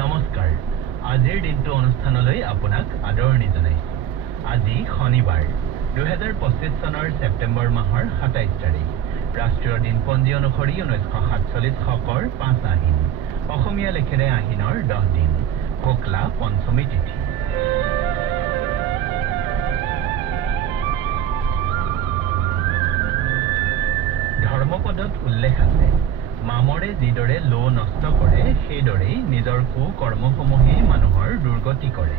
নমস্কাৰ আজিৰ দিনটো অনুষ্ঠানলৈ আপোনাক আদৰণি জনাইছো আজি শনিবাৰ 2025 চনৰ ছেপ্টেম্বৰ মাহৰ 27 তাৰিখ ৰাষ্ট্ৰীয় দিনপঞ্জী অনুসৰি 1947 শকৰ 5 আহিন অসমীয়া লেখেৰে আহিনৰ 10 দিন শুক্লা পঞ্চমী তিথি ধৰ্মপদত উল্লেখ আছে মামৰে যিদৰে লো নষ্ট কৰে সেইদৰেই নিজৰ কু কৰ্মসমূহেই মানুহৰ দুৰ্গতি কৰে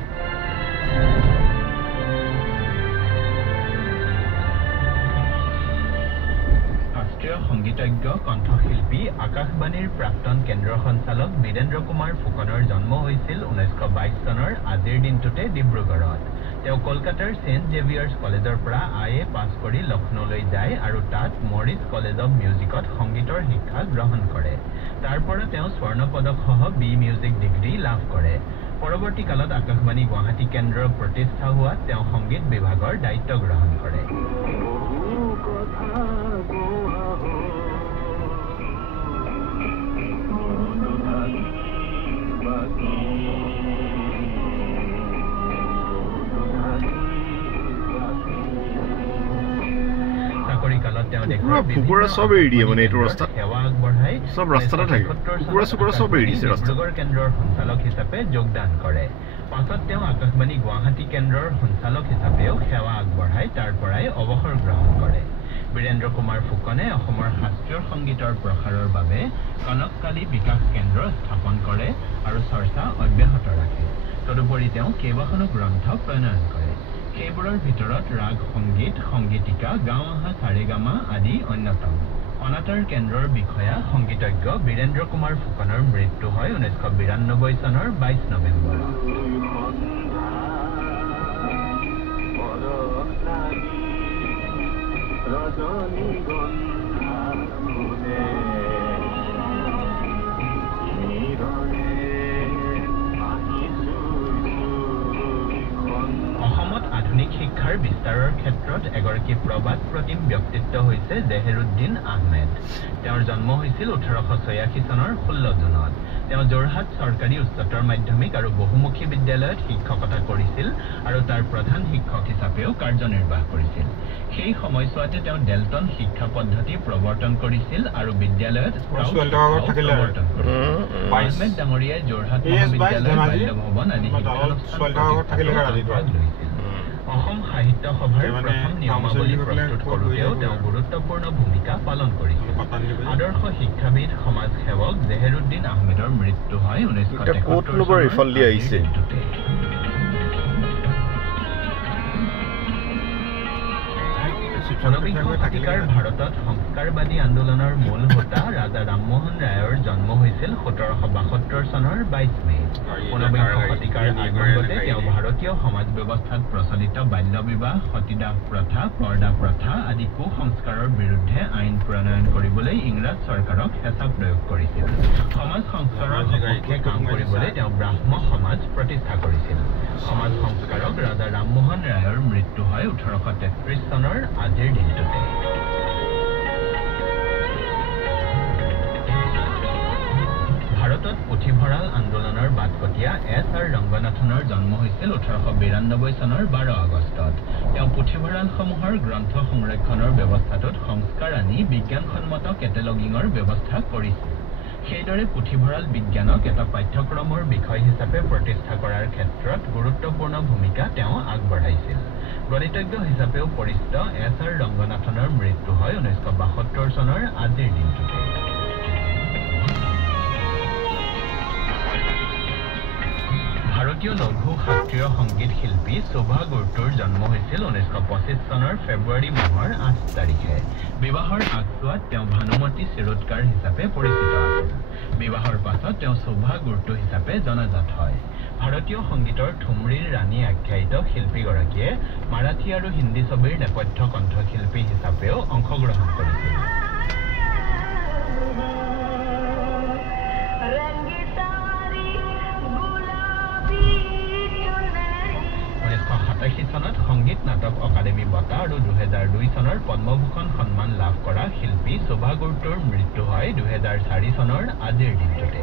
শাস্ত্ৰীয় সংগীতজ্ঞ কণ্ঠশিল্পী আকাশবাণীৰ প্ৰাক্তন কেন্দ্ৰ সঞ্চালক বীৰেন্দ্ৰ কুমাৰ ফুকনৰ জন্ম হৈছিল 1922 চনৰ আজিৰ দিনটোতে ডিব্ৰুগড়ত তেওঁ কলকাতাৰ সেন্ট জেভিয়াৰ্ছ কলেজৰ পৰা আইএ পাছ কৰি লক্ষ্ণৌলৈ যায় আৰু তাত মৰিছ কলেজ অফ মিউজিকত সংগীতৰ শিক্ষা গ্ৰহণ কৰে তাৰ পৰা তেওঁ স্বৰ্ণ পদক সহ বি মিউজিক ডিগ্ৰী লাভ কৰে পৰৱৰ্তী কালত আকাশবাণী গুৱাহাটী কেন্দ্ৰৰ প্ৰতিষ্ঠা হোৱাত তেওঁ সংগীত বিভাগৰ দায়িত্ব গ্ৰহণ কৰে কুকুৰা সব এৰি দিয়ে মানে এইটো ৰাস্তাত সেৱা আগবঢ়াই সব ৰাস্তাতে থাকে কুকুৰা সব এৰি দিছে ডিব্ৰুগড় কেন্দ্ৰৰ সঞ্চালক হিচাপে যোগদান কৰে পাছত তেওঁ আকাশবাণী গুৱাহাটী কেন্দ্ৰৰ সঞ্চালক হিচাপেও সেৱা আগবঢ়াই তাৰ পৰাই অৱসৰ গ্ৰহণ কৰে বীৰেন্দ্ৰ কুমাৰ ফুকনে অসমৰ শাস্ত্ৰীয় সংগীতৰ প্ৰসাৰৰ বাবে কনককালী বিকাশ কেন্দ্ৰ স্থাপন কৰে আৰু চৰ্চা অব্যাহত ৰাখে তদুপৰি তেওঁ কেইবাখনো গ্ৰন্থ প্ৰণয়ন কৰে সেইবোৰৰ ভিতৰত ৰাগ সংগীত সংগীতিকা গাঁও আহা সাৰেগামা আদি অন্যতম অনাতাঁৰ কেন্দ্ৰৰ বিষয়া সংগীতজ্ঞ বীৰেন্দ্ৰ কুমাৰ ফুকনৰ মৃত্যু হয় 1992 চনৰ 22 নৱেম্বৰ শিক্ষাৰ বিস্তাৰৰ ক্ষেত্ৰত এগৰাকী প্ৰবাদ প্ৰতিম ব্যক্তিত্ব হৈছে জেহেৰুদ্দিন আহমেদ তেওঁৰ জন্ম হৈছিল 1886 চনৰ 16 জুনত তেওঁ যোৰহাট চৰকাৰী উচ্চতৰ মাধ্যমিক আৰু বহুমুখী বিদ্যালয়ত শিক্ষকতা কৰিছিল আৰু তাৰ প্ৰধান শিক্ষক হিচাপেও কাৰ্যনিৰ্বাহ কৰিছিল সেই সময়ছোৱাতে তেওঁ ডেল্টন শিক্ষা পদ্ধতি প্ৰৱৰ্তন কৰিছিল আৰু বিদ্যালয়ত প্ৰৱৰ্তন কৰিছিল আহমেদ ডাঙৰীয়াই যোৰহাট মহাবিদ্যালয় বাল্য ভৱন আদি শিক্ষানুষ্ঠান অসম সাহিত্য সভাৰ প্ৰথম নিয়মাৱলী প্ৰস্তুত কৰোঁতেও তেওঁ গুৰুত্বপূৰ্ণ ভূমিকা পালন কৰিছিল আদৰ্শ শিক্ষাবিদ সমাজ সেৱক জেহেৰুদ্দিন আহমেদৰ মৃত্যু হয় 1973 ঊনবিংশ শতিকাৰ ভাৰতত সংস্কাৰবাদী আন্দোলনৰ মূল হোতা ৰাজা ৰামমোহন ৰায়ৰ জন্ম হৈছিল 1772 চনৰ 22 মে ঊনবিংশ শতিকাৰ আগতে তেওঁ ভাৰতীয় সমাজ ব্যৱস্থাত প্ৰচলিত বাল্য বিবাহ সতীদাহ প্ৰথা পৰ্দা প্ৰথা আদি কুসংস্কাৰৰ বিৰুদ্ধে আইন প্ৰণয়ন কৰিবলৈ ইংৰাজ চৰকাৰক হেঁচা প্ৰয়োগ কৰিছিল সমাজ সংস্কাৰৰ সপক্ষে কাম কৰিবলৈ তেওঁ ব্ৰাহ্ম সমাজ প্ৰতিষ্ঠা কৰিছিল সমাজ সংস্কাৰক ৰাজা ৰামমোহন ৰায়ৰ মৃত্যু হয় 1833 চনৰ আজিৰ দিনটোতে ভাৰতত পুথিভঁৰাল আন্দোলনৰ বাটকটীয়া এছ.আৰ. ৰংগনাথনৰ জন্ম হৈছিল 1892 চনৰ 12 আগষ্টত তেওঁ পুথিভঁৰালসমূহৰ গ্ৰন্থ সংৰক্ষণৰ ব্যৱস্থাটোত সংস্কাৰ আনি বিজ্ঞানসন্মত কেটেলগিঙৰ ব্যৱস্থা কৰিছিল সেইদৰে পুথিভঁৰাল বিজ্ঞানক এটা পাঠ্যক্ৰমৰ বিষয় হিচাপে প্ৰতিষ্ঠা কৰাৰ ক্ষেত্ৰত গুৰুত্বপূৰ্ণ ভূমিকা তেওঁ আগবঢ়াইছিল গণিতজ্ঞ হিচাপেও পৰিচিত এছ.আৰ. ৰংগনাথনৰ মৃত্যু হয় 1972 চনৰ আজিৰ দিনটোতে ভাৰতীয় লঘু শাস্ত্ৰীয় সংগীত শিল্পী শোভা গুৰুটোৰ জন্ম হৈছিল 1925 চনৰ ফেব্ৰুৱাৰী মাহৰ 8 তাৰিখে বিবাহৰ আগছোৱাত তেওঁ ভানুমতী শিৰোডকাৰ হিচাপে পৰিচিত আছিল বিবাহৰ পাছত তেওঁ শোভা গুৰুটো হিচাপে জনাজাত হয় ভাৰতীয় সংগীতৰ ঠুমৰীৰ ৰাণী আখ্যায়িত শিল্পীগৰাকীয়ে মাৰাঠী আৰু হিন্দী ছবিৰ নেপথ্য কণ্ঠশিল্পী হিচাপেও অংশগ্ৰহণ কৰিছিল 1987 চনত সংগীত নাটক অকাডেমী বঁটা আৰু 2002 চনৰ পদ্মভূষণ সন্মান লাভ কৰা শিল্পী শোভা গুৰুটোৰ মৃত্যু হয় 2004 চনৰ আজিৰ দিনটোতে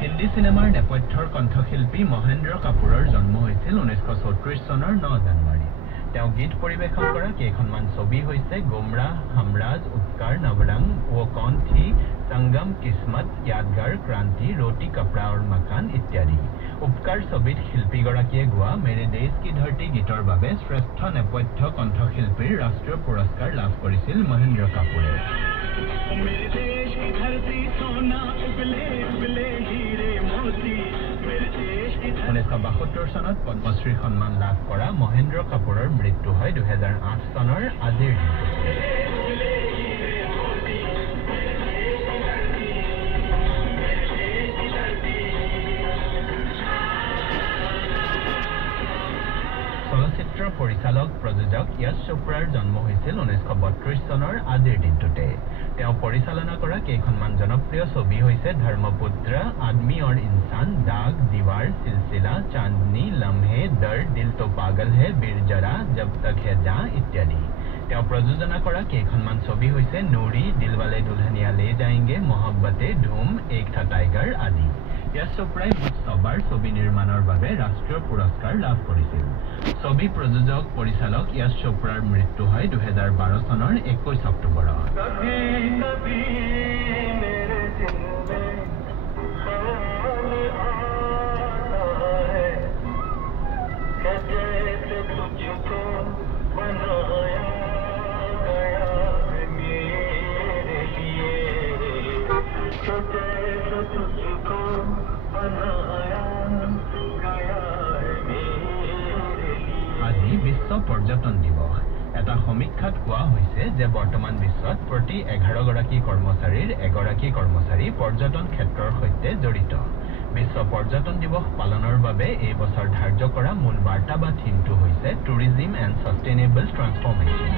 হিন্দী চিনেমাৰ নেপথ্যৰ কণ্ঠশিল্পী মহেন্দ্ৰ কাপুৰৰ জন্ম হৈছিল 1934 চনৰ 9 জানুৱাৰীত তেওঁ গীত পৰিৱেশন কৰা কেইখনমান ছবি হৈছে গোমৰাহ হামৰাজ উপকাৰ নৱৰং ও কৌন থী সংগম কিসমত यादगार क्रांति रोटी कपड़ा और मकान इत्यादि उपकार ছবিত শিল্পীগৰাকীয়ে গোৱা মেৰে দেশ কি ধৰতি গীতৰ বাবে শ্ৰেষ্ঠ নেপথ্য কণ্ঠশিল্পীৰ ৰাষ্ট্ৰীয় পুৰস্কাৰ লাভ কৰিছিল মহেন্দ্ৰ কাপুৰে मेरे देश की धरती सोना उगले उगले हीरे मोती मेरे देश की 1972 চনত পদ্মশ্ৰী সন্মান লাভ কৰা মহেন্দ্ৰ কাপুৰৰ মৃত্যু হয় 2008 চনৰ আজিৰ চলচ্চিত্ৰ পৰিচালক প্ৰযোজক য়শ চোপড়াৰ জন্ম হৈছিল 1932 চনৰ আজিৰ দিনটোতে তেওঁ পৰিচালনা কৰা কেইখনমান জনপ্ৰিয় ছবি হৈছে ধৰ্মপুত্ৰ আদমি और इंसान दाग दीवार सिलसिला चांदनी लम्हे दर्द दिल तो पागल है बिरजरा जब तक है जां इत्यादि তেওঁ প্ৰযোজনা কৰা কেইখনমান ছবি হৈছে নুৰি দিলৱালে দুলহনিয়া ले जाएंगे मोहब्बते धूम एक था टाइगर आदि য়শ চোপড়াই মুঠ ছবাৰ ছবি নিৰ্মাণৰ বাবে ৰাষ্ট্ৰীয় পুৰস্কাৰ লাভ কৰিছিল ছবি প্ৰযোজক পৰিচালক য়শ চোপড়াৰ মৃত্যু হয় 2012 চনৰ 21 অক্টোবৰত আজি বিশ্ব পৰ্যটন দিৱস এটা সমীক্ষাত কোৱা হৈছে যে বৰ্তমান বিশ্বত প্ৰতি 11 গৰাকী কৰ্মচাৰীৰ এগৰাকী কৰ্মচাৰী পৰ্যটন ক্ষেত্ৰৰ সৈতে জড়িত বিশ্ব পৰ্যটন দিৱস পালনৰ বাবে এই বছৰ ধাৰ্য কৰা মূল বাৰ্তা বা থিমটো হৈছে টুৰিজম এণ্ড সাষ্টেইনেবল ট্ৰান্সফৰমেশ্যন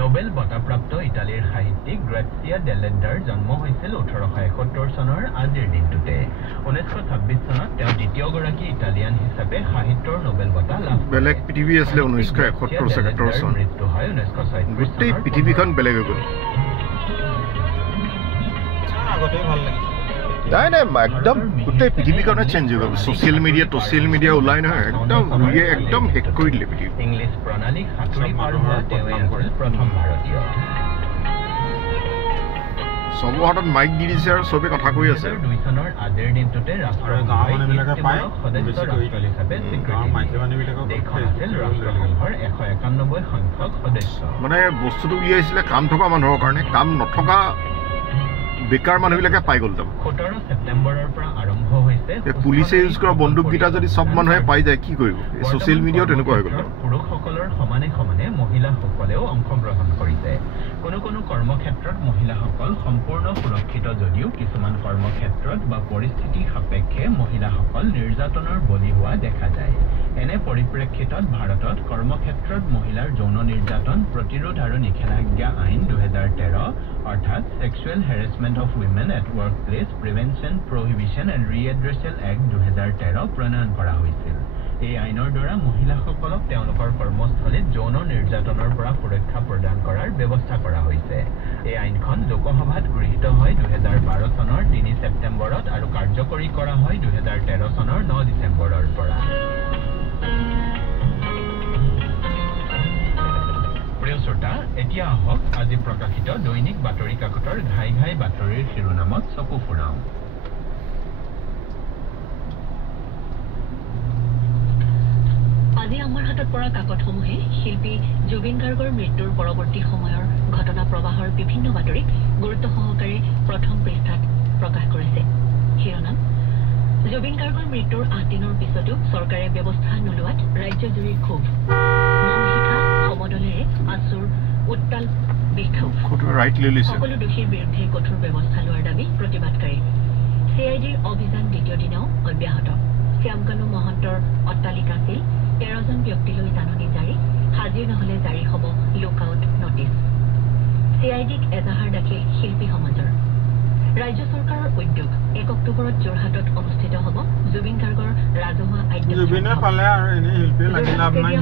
নোবেল বঁটাপ্ৰাপ্ত ইটালীৰ সাহিত্যিক গ্ৰেচিয়া ডেলেডাৰ জন্ম হৈছিল 1871 চনৰ আজিৰ দিনটোতে 1926 চনত তেওঁ দ্বিতীয়গৰাকী ইটালিয়ান হিচাপে সাহিত্যৰ নোবেল বঁটা লাভ কৰে বেলেগ পৃথিৱী আছিল 1971 চন মৃত্যু হয় 1937 গোটেই পৃথিৱীখন বেলেগ হৈ গ'ল আগতে ভাল লাগিছিল নাই নাই একদম গোটেই পৃথিৱীখনে চেঞ্জ হৈ গ'ল ছ'চিয়েল মিডিয়া ওলাই নহয় একদম শেষ কৰি দিলে পৃথিৱী ইংলিছ প্ৰণালী সাঁতুৰি পাৰ হোৱা তেওঁৱে আছিল প্ৰথম ভাৰতীয় চবৰ হাতত মাইক দি দিছে আৰু চবে কথা কৈ আছে 2002 চনৰ আজিৰ দিনটোতে ৰাষ্ট্ৰসংঘৰ সদস্য ৰাষ্ট্ৰ হিচাপে দেশখন আছিল ৰাষ্ট্ৰসংঘৰ 191 সংখ্যক সদস্য মানে বস্তুটো উলিয়াইছিলে কাম থকা মানুহৰ কাৰণে কাম নথকা বেকাৰ মানুহবিলাকে পাই গ'ল 17 ছেপ্টেম্বৰৰ পৰা আৰম্ভ হৈছে পুলিচে ইউজ কৰা বন্দুককেইটা যদি চব মানুহে পাই যায় কি কৰিব এই ছ'চিয়েল মিডিয়াও তেনেকুৱা হৈ গ'ল পুৰুষসকলৰ সমানে সমানে মহিলাসকলেও অংশগ্ৰহণ কৰিছে কোনো কৰ্মক্ষেত্ৰত মহিলাসকল সম্পূৰ্ণ সুৰক্ষিত যদিও কিছুমান কৰ্মক্ষেত্ৰত বা পৰিস্থিতি সাপেক্ষে মহিলাসকল নিৰ্যাতনৰ বলি হোৱা দেখা যায় এনে পৰিপ্ৰেক্ষিতত ভাৰতত কৰ্মক্ষেত্ৰত মহিলাৰ যৌন নিৰ্যাতন প্ৰতিৰোধ আৰু নিষেধাজ্ঞা আইন 2013 অৰ্থাৎ sexual harassment of women at workplace prevention prohibition and redressal act 2013 প্ৰণয়ন কৰা হৈছিল এই আইনৰ দ্বাৰা মহিলাসকলক তেওঁলোকৰ কৰ্মস্থলীত যৌন নিৰ্যাতনৰ পৰা সুৰক্ষা প্ৰদান কৰাৰ ব্যৱস্থা কৰা হৈছে এই আইনখন লোকসভাত গৃহীত হয় 2012 চনৰ 3 ছেপ্টেম্বৰত আৰু কাৰ্যকৰী কৰা হয় 2013 চনৰ 9 ডিচেম্বৰৰ পৰা প্ৰিয় শ্ৰোতা এতিয়া আহক আজি প্ৰকাশিত দৈনিক বাতৰি কাকতৰ ঘাই ঘাই বাতৰিৰ শিৰোনামত চকু ফুৰাওঁ আজি আমাৰ হাতত পৰা কাকতসমূহে শিল্পী জুবিন গাৰ্গৰ মৃত্যুৰ পৰৱৰ্তী সময়ৰ ঘটনা প্ৰবাহৰ বিভিন্ন বাতৰিক গুৰুত্ব সহকাৰে প্ৰথম পৃষ্ঠাত প্ৰকাশ কৰিছে শিৰোনাম জুবিন গাৰ্গৰ মৃত্যুৰ 8 দিনৰ পিছতো চৰকাৰে ব্যৱস্থা নোলোৱাত ৰাজ্যজুৰি ক্ষোভ মমহিষা সমদলেৰে আছুৰ উত্তাল বিক্ষোভ সকলো দোষীৰ বিৰুদ্ধে কঠোৰ ব্যৱস্থা লোৱাৰ দাবী প্ৰতিবাদকাৰী CIDৰ অভিযান দ্বিতীয় দিনাও অব্যাহত শ্যামকানু মহন্তৰ অট্টালিকা আছিল 13 জন ব্যক্তিলৈ জাননী জাৰি হাজিৰ নহলে জাৰি হ'ব লুকআউট নটিছ এআইডিক এজাহাৰ দাখিল শিল্পী সমাজৰ ৰাজ্য চৰকাৰৰ উদ্যোগ 1 অক্টোবৰত যোৰহাটত অনুষ্ঠিত হ'ব জুবিন গাৰ্গৰ ৰাজহুৱা জুবিনে পালে আৰু এনে শিল্পী লাগি লাভ নাই